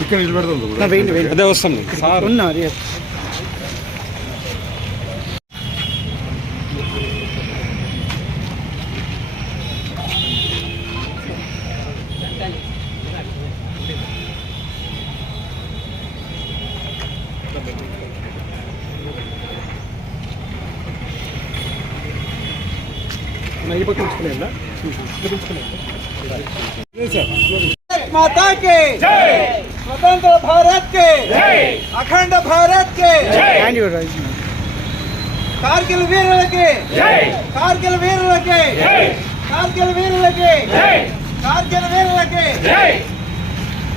ఇక్కడ నిలబెడదాం wait wait అదే వస్తుంది సార్ ఉన్నా माता के। स्वतंत्र भारत के। अखंड भारत के। कारगिल वीर लगे। कारगिल वीर लगे। कारगिल वीर लगे। कारगिल वीर लगे।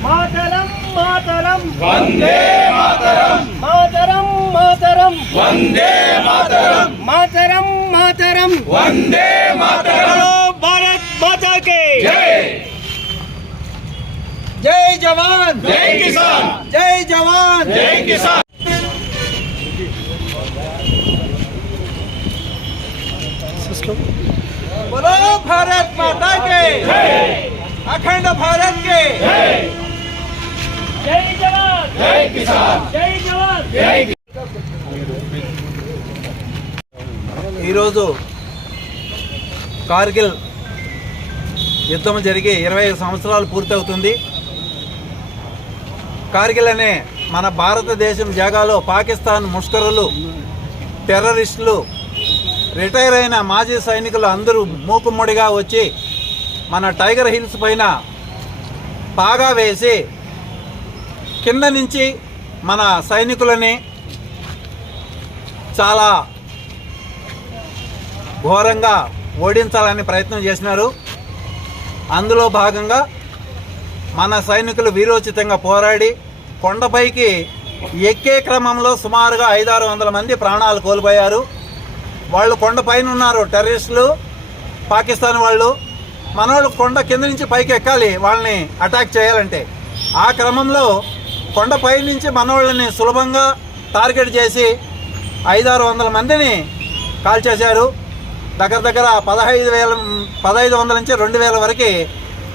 मातरम मातरम। वंदे मातरम। मातरम मातरम। वंदे मातरम। मातरम मातरम। वंदे मातरम। भारत माता के जय जय जवान जय किसान जय जवान जय किसान बोलो भारत माता के अखंड भारत के जय जवान जय किसान जय जवान जय ఈరోజు కార్గిల్ యుద్ధం జరిగి ఇరవై ఐదు సంవత్సరాలు పూర్తవుతుంది. కార్గిల్ అనే మన భారతదేశం జాగాలో పాకిస్తాన్ ముష్కరులు టెర్రరిస్టులు రిటైర్ అయిన మాజీ సైనికులు అందరూ మూకుమ్మడిగా వచ్చి మన టైగర్ హిల్స్ పైన పాగా వేసి కింద నుంచి మన సైనికులని చాలా ఘోరంగా ఓడించాలని ప్రయత్నం చేసినారు. అందులో భాగంగా మన సైనికులు వీరోచితంగా పోరాడి కొండపైకి ఎక్కే క్రమంలో సుమారుగా ఐదారు వందల మంది ప్రాణాలు కోల్పోయారు. వాళ్ళు కొండపైన ఉన్నారు టెర్రరిస్టులు పాకిస్తాన్ వాళ్ళు. మనోళ్ళు కొండ కింద నుంచి పైకి ఎక్కాలి వాళ్ళని అటాక్ చేయాలంటే. ఆ క్రమంలో కొండపై నుంచి మనోళ్ళని సులభంగా టార్గెట్ చేసి ఐదారు వందల మందిని కాల్చేశారు. దగ్గర దగ్గర పదహైదు వేల పదహైదు వందల నుంచి రెండు వేల వరకు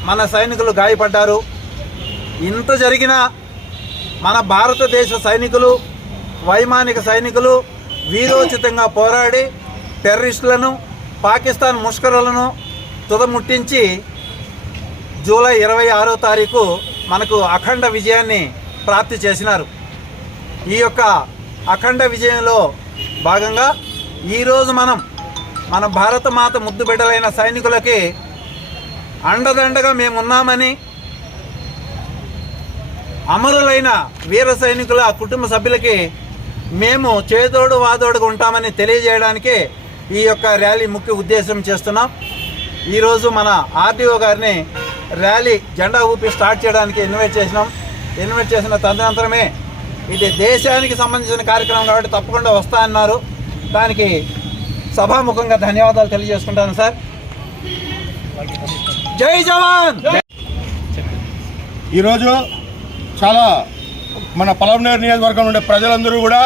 మన సైనికులు గాయపడ్డారు. ఇంత జరిగిన మన భారతదేశ సైనికులు వైమానిక సైనికులు వీరోచితంగా పోరాడి టెర్రరిస్టులను పాకిస్తాన్ ముష్కరులను తుదముట్టించి జూలై ఇరవై ఆరో తారీఖు మనకు అఖండ విజయాన్ని ప్రాప్తి చేసినారు. ఈ యొక్క అఖండ విజయంలో భాగంగా ఈరోజు మనం మన భారత మాత ముద్దు బిడ్డలైన సైనికులకి అండదండగా మేమున్నామని అమరులైన వీర సైనికుల కుటుంబ సభ్యులకి మేము చేదోడు వాదోడుగా ఉంటామని తెలియజేయడానికి ఈ యొక్క ర్యాలీ ముఖ్య ఉద్దేశం చేస్తున్నాం. ఈరోజు మన ఆర్డీఓ గారిని ర్యాలీ జెండా ఊపి స్టార్ట్ చేయడానికి ఇన్వైట్ చేసినాం. ఇన్వైట్ చేసిన తదనంతరమే ఇది దేశానికి సంబంధించిన కార్యక్రమం కాబట్టి తప్పకుండా వస్తా అన్నారు. దానికి సభాముఖంగా ధన్యవాదాలు తెలియజేసుకుంటాను సార్. జై జవాన్! ఈరోజు చాలా మన పలమనేరు నియోజకవర్గం ఉండే ప్రజలందరూ కూడా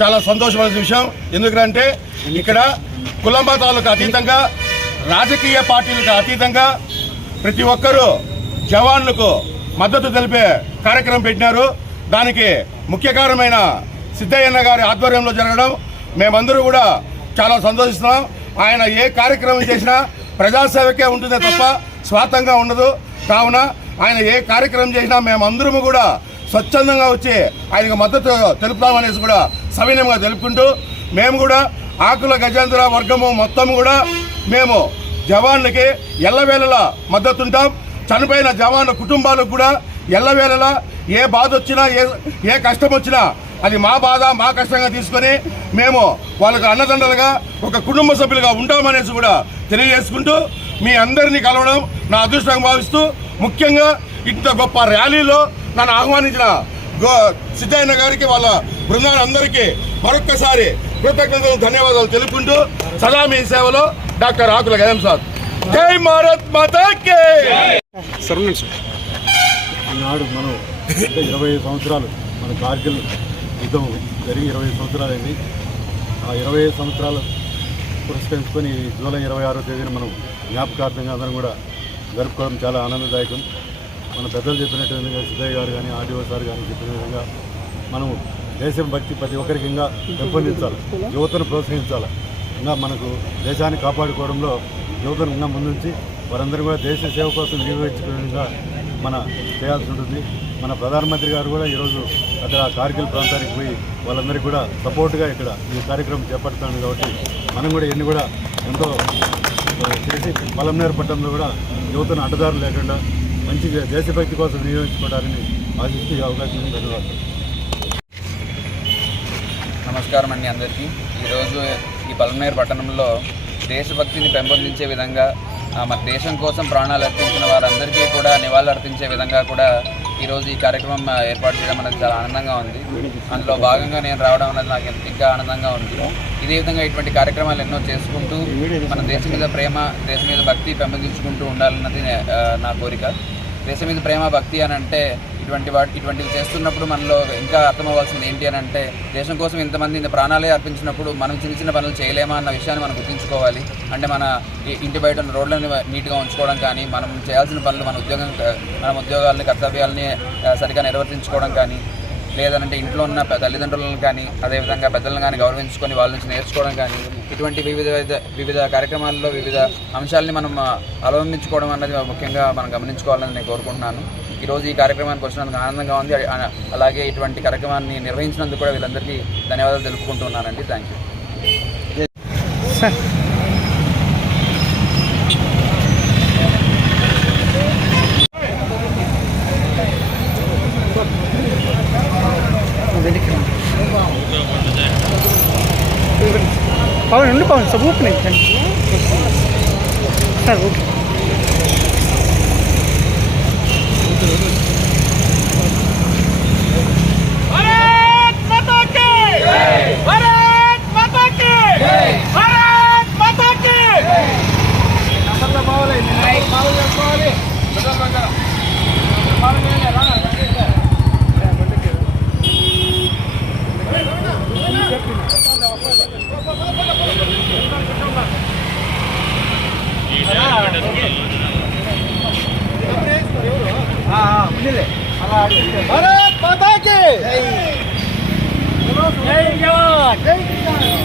చాలా సంతోషమైన విషయం. ఎందుకంటే ఇక్కడ కుల మతాలకు అతీతంగా రాజకీయ పార్టీలకు అతీతంగా ప్రతి ఒక్కరూ జవాన్లకు మద్దతు తెలిపే కార్యక్రమం పెట్టినారు. దానికి ముఖ్య కారణమైన సిద్ధయ్యన్న గారి ఆధ్వర్యంలో జరగడం మేమందరూ కూడా చాలా సంతోషిస్తున్నాం. ఆయన ఏ కార్యక్రమం చేసినా ప్రజాసేవకే ఉంటుందే తప్ప స్వార్థంగా ఉండదు. కావున ఆయన ఏ కార్యక్రమం చేసినా మేమందరము కూడా స్వచ్ఛందంగా వచ్చి ఆయనకు మద్దతు తెలుపుతామనేసి కూడా సవినయంగా తెలుపుకుంటూ మేము కూడా ఆకుల గజేంద్ర వర్గము మొత్తం కూడా మేము జవాన్లకి ఎల్లవేళలా మద్దతు ఉంటాం చనిపోయిన జవాన్ల కుటుంబాలకు కూడా ఎల్లవేళలా ఏ బాధ వచ్చినా ఏ ఏ కష్టం వచ్చినా అది మా బాధ మా కష్టంగా తీసుకొని మేము వాళ్ళకు అన్నదండలుగా ఒక కుటుంబ సభ్యులుగా ఉంటామనేసి కూడా తెలియజేసుకుంటూ మీ అందరినీ కలవడం నా అదృష్టంగా భావిస్తూ ముఖ్యంగా ఇంత గొప్ప ర్యాలీలో నన్ను ఆహ్వానించిన గో సిద్ధయ్య గారికి వాళ్ళ బృందాలందరికీ మరొక్కసారి కృతజ్ఞతలు ధన్యవాదాలు తెలుపుకుంటూ సదా మీ సేవలో డాక్టర్ ఆకుల గయం సార్. జై భారత్ మాతాకే! ఈనాడు మనం ఇరవై సంవత్సరాలు మన కార్గిల్ యుద్ధం జరిగి ఇరవై సంవత్సరాలైంది ఆ ఇరవై సంవత్సరాలు పురస్కరించుకొని ఈ జూలై ఇరవై ఆరో తేదీన మనం జ్ఞాపకార్థంగా అందరం కూడా జరుపుకోవడం చాలా ఆనందదాయకం. మన పెద్దలు చెప్పినట్టు విధంగా సిద్ధయ్య గారు కానీ ఆర్డీఓ సార్ కానీ చెప్పిన విధంగా మనము దేశం భక్తి ప్రతి ఒక్కరికి ఇంకా పెంపొందించాలి యువతను ప్రోత్సహించాలి. ఇంకా మనకు దేశాన్ని కాపాడుకోవడంలో యువతను ఇంకా ముందుంచి వారందరూ కూడా దేశ సేవ కోసం నిర్వహించుకునే విధంగా మన చేయాల్సి ఉంటుంది. మన ప్రధానమంత్రి గారు కూడా ఈరోజు అక్కడ కార్గిల్ ప్రాంతానికి పోయి వాళ్ళందరికీ కూడా సపోర్ట్గా ఇక్కడ ఈ కార్యక్రమం చేపడుతున్నాడు కాబట్టి మనం కూడా ఇన్ని కూడా ఎంతో చేసి బలంనేరు పట్టణంలో కూడా యువతను అడ్డదారులు లేకుండా మంచి దేశభక్తి కోసం వినియోగించుకోవడానికి ఆశిస్తూ ఈ అవకాశం ధన్యవాదాలు. నమస్కారం అండి అందరికీ. ఈరోజు ఈ పల్మనేరు పట్టణంలో దేశభక్తిని పెంపొందించే విధంగా ఆ, మన దేశం కోసం ప్రాణాలు అర్పించిన వారందరికీ కూడా నివాళులు అర్పించే విధంగా కూడా ఈరోజు ఈ కార్యక్రమం ఏర్పాటు చేయడం అనేది చాలా ఆనందంగా ఉంది. అందులో భాగంగా నేను రావడం అనేది నాకు ఇంకా ఆనందంగా ఉంది. ఇదే విధంగా ఇటువంటి కార్యక్రమాలు ఎన్నో చేసుకుంటూ మన దేశం మీద ప్రేమ దేశం మీద భక్తి పెంపొందించుకుంటూ ఉండాలన్నది నా కోరిక. దేశం మీద ప్రేమ భక్తి అని అంటే ఇటువంటి వాటి ఇటువంటివి చేస్తున్నప్పుడు మనలో ఇంకా అర్థమవ్వాల్సింది ఏంటి అని అంటే దేశం కోసం ఇంతమంది ఇంత ప్రాణాలే అర్పించినప్పుడు మనం చిన్న చిన్న పనులు చేయలేమా అన్న విషయాన్ని మనం గుర్తుంచుకోవాలి. అంటే మన ఇంటి బయట ఉన్న రోడ్లను నీట్గా ఉంచుకోవడం కానీ మనం చేయాల్సిన పనులు మన ఉద్యోగం మన ఉద్యోగాలని కర్తవ్యాలని సరిగా నిర్వర్తించుకోవడం కానీ లేదంటే ఇంట్లో ఉన్న తల్లిదండ్రులను కానీ అదేవిధంగా పెద్దలను కానీ గౌరవించుకొని వాళ్ళ నుంచి నేర్చుకోవడం కానీ ఇటువంటి వివిధ వివిధ- వివిధ కార్యక్రమాల్లో వివిధ అంశాలని మనం అవలంబించుకోవడం అన్నది ముఖ్యంగా మనం గమనించుకోవాలని నేను కోరుకుంటున్నాను. ఈరోజు ఈ కార్యక్రమానికి వచ్చినందుకు ఆనందంగా ఉంది. అలాగే ఇటువంటి కార్యక్రమాన్ని నిర్వహించినందుకు కూడా వీళ్ళందరికీ ధన్యవాదాలు తెలుపుకుంటున్నానండి. థ్యాంక్ యూ పవన్ రెండు పవన్ ભારત માતા કે. જય જય જય